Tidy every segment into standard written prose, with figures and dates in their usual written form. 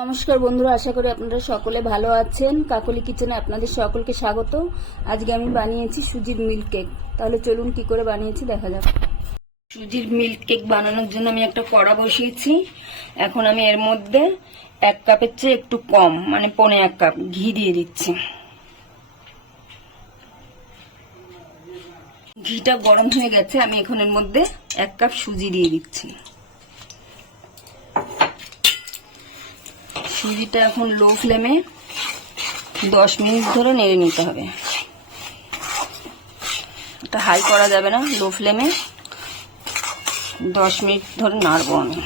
নমস্কার বন্ধুরা, আশা করি আপনারা সকলে ভালো আছেন। কাকলি কিচেনে আপনাদের সকলকে স্বাগত। আজকে আমি বানিয়েছি সুজির মিল্ক কেক। তাহলে চলুন কি করে বানিয়েছি দেখা যাক। সুজির মিল্ক কেক বানানোর জন্য আমি একটা কড়া বসিয়েছি। এখন আমি এর মধ্যে 1 কাপের চেয়ে একটু কম, মানে 1.25 কাপ ঘি দিয়ে দিচ্ছি। ঘিটা গরম হয়ে গেছে, আমি এখন এর মধ্যে 1 কাপ সুজি দিয়ে দিচ্ছি। সুজিটা এখন লো ফ্লেমে 10 মিনিট ধরে নেড়ে নিতে হবে। এটা হাই করা যাবে না, লো ফ্লেমে 10 মিনিট ধরে নাড়বো আমি।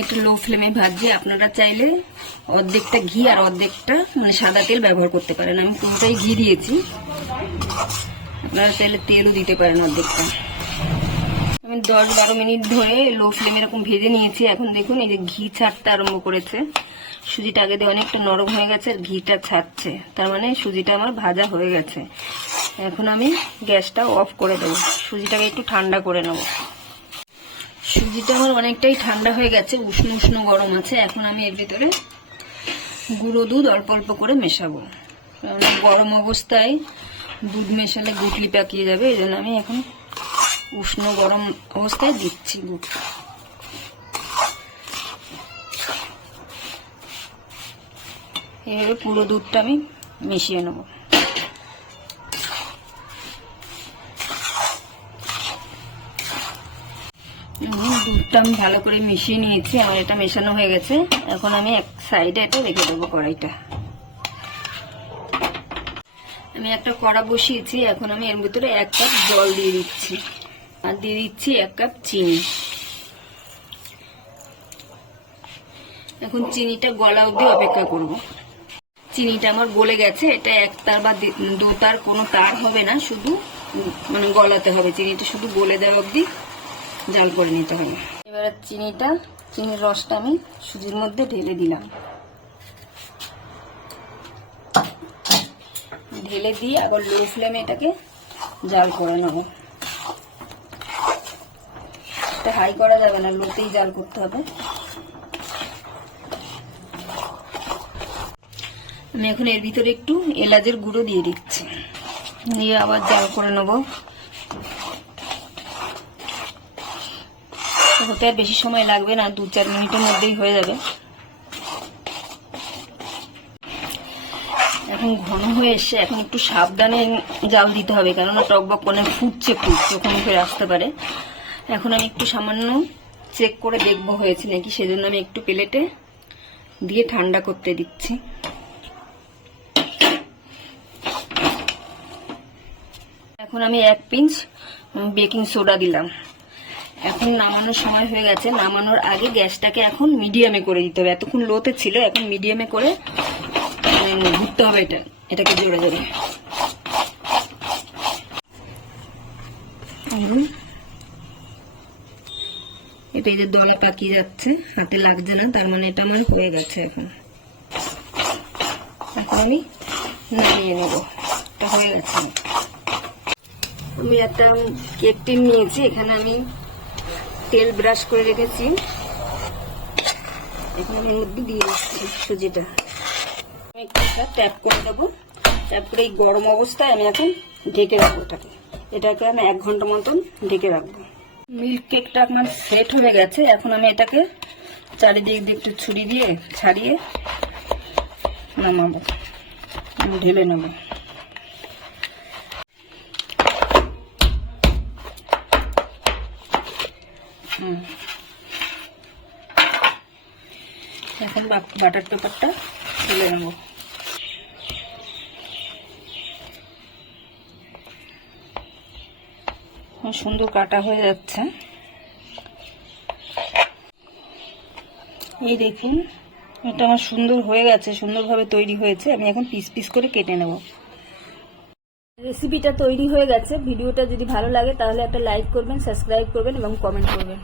এটা লো ফ্লেমে ভাজছি। আপনারা চাইলে অর্ধেকটা ঘি আর অর্ধেকটা মানে সাদা তেল ব্যবহার করতে পারেন। আমি পুরোটাই ঘি দিয়েছি, আপনারা চাইলে তেলও দিতে পারেন অর্ধেকটা। আমি 10-12 মিনিট ধরে লো ফ্লেমে এরকম ভেজে নিয়েছি। এখন দেখুন এই যে ঘি ছাড়তে আরম্ভ করেছে। সুজিটা আগে দিয়ে অনেকটা নরম হয়ে গেছে আর ঘিটা ছাড়ছে, তার মানে সুজিটা আমার ভাজা হয়ে গেছে। এখন আমি গ্যাসটা অফ করে দেবো, সুজিটাকে একটু ঠান্ডা করে নেব। সুজিটা আমার অনেকটাই ঠান্ডা হয়ে গেছে, উষ্ণ উষ্ণ গরম আছে। এখন আমি এর ভিতরে গুঁড়ো দুধ অল্প অল্প করে মেশাবো, কারণ গরম অবস্থায় দুধ মেশালে গুটলি পাকিয়ে যাবে। এই জন্য আমি এখন উষ্ণ গরম অবস্থায় দিচ্ছি দুধ। এভাবে পুরো দুধটা আমি মিশিয়ে নেব। দুধটা আমি ভালো করে মিশিয়ে নিয়েছি, আমার এটা মেশানো হয়ে গেছে। এখন আমি এক সাইডে এটা রেখে দেবো কড়াইটা। আমি একটা কড়া বসিয়েছি, এখন আমি এর ভিতরে 1 কাপ জল দিয়ে দিচ্ছি আর দিয়ে দিচ্ছি 1 কাপ চিনি। এখন চিনিটা গলা অবধি অপেক্ষা করব। চিনিটা আমার গলে গেছে। এটা 1 তার বা 2 তার কোনো তার হবে না, শুধু মানে গলাতে হবে। চিনিটা শুধু গলে দেওয়া অবধি জাল করে নিতে হবে। এবারে চিনির রসটা আমি সুজির মধ্যে ঢেলে দিলাম। ঢেলে দিয়ে আবার লো ফ্লেমে এটাকে জাল করে নেব। এটা হাই করা যাবে না, লোতেই জাল করতে হবে। আমি এখন এর ভিতরে একটু এলাচের গুঁড়ো দিয়ে দিচ্ছি, দিয়ে আবার জাল করে নেব। হতে আর বেশি সময় লাগবে না, 2-4 মিনিটের মধ্যেই হয়ে যাবে। এখন ঘন হয়ে এসছে, এখন একটু সাবধানে জাল দিতে হবে, কারণ টকবক করে ফুটছে, যখন ফের আসতে পারে। এখন আমি একটু সামান্য চেক করে দেখবো হয়েছে নাকি, সেজন্য আমি একটু প্লেটে দিয়ে ঠান্ডা করতে দিচ্ছি। এখন আমি 1 পিঞ্চ বেকিং সোডা দিলাম। এখন নামানোর সময় হয়ে গেছে। নামানোর আগে গ্যাসটাকে এখন মিডিয়ামে করে দিতে হবে। এতক্ষণ লোতে ছিল, এখন মিডিয়ামে করে ঘুরতে হবে এটাকে জোরে জোরে। এটা এই যে দলা পাকিয়ে যাচ্ছে, হাতে লাগছে না, তার মানে এটা আমার হয়ে গেছে। এখন আমি নামিয়ে নেব, এটা হয়ে গেছে। আমি একটা কেক টিন নিয়েছি, এখানে আমি তেল ব্রাশ করে রেখেছি। এখন আমি মধ্যে দিয়ে দিচ্ছি সুজিটা। আমি একটা ট্যাপ করে দেবো। ট্যাপ করে এই গরম অবস্থায় আমি এখন ঢেকে রাখবো এটাকে আমি 1 ঘন্টা মতন ঢেকে রাখবো। মিল্ক কেকটা আমার সেট হয়ে গেছে। এখন আমি এটাকে চারিদিক দিয়ে একটু ছুরি দিয়ে ছাড়িয়ে নামাবো, আমি ঢেলে নেব। এখন বাটার পেপারটা তুলে নেব। সুন্দর কাটা হয়ে যাচ্ছে। এই দেখুন, এটা আমার সুন্দর হয়ে গেছে, সুন্দরভাবে তৈরি হয়েছে। আমি এখন পিস পিস করে কেটে নেব। রেসিপিটা তৈরি হয়ে গেছে। ভিডিওটা যদি ভালো লাগে তাহলে একটা লাইক করবেন, সাবস্ক্রাইব করবেন এবং কমেন্ট করবেন।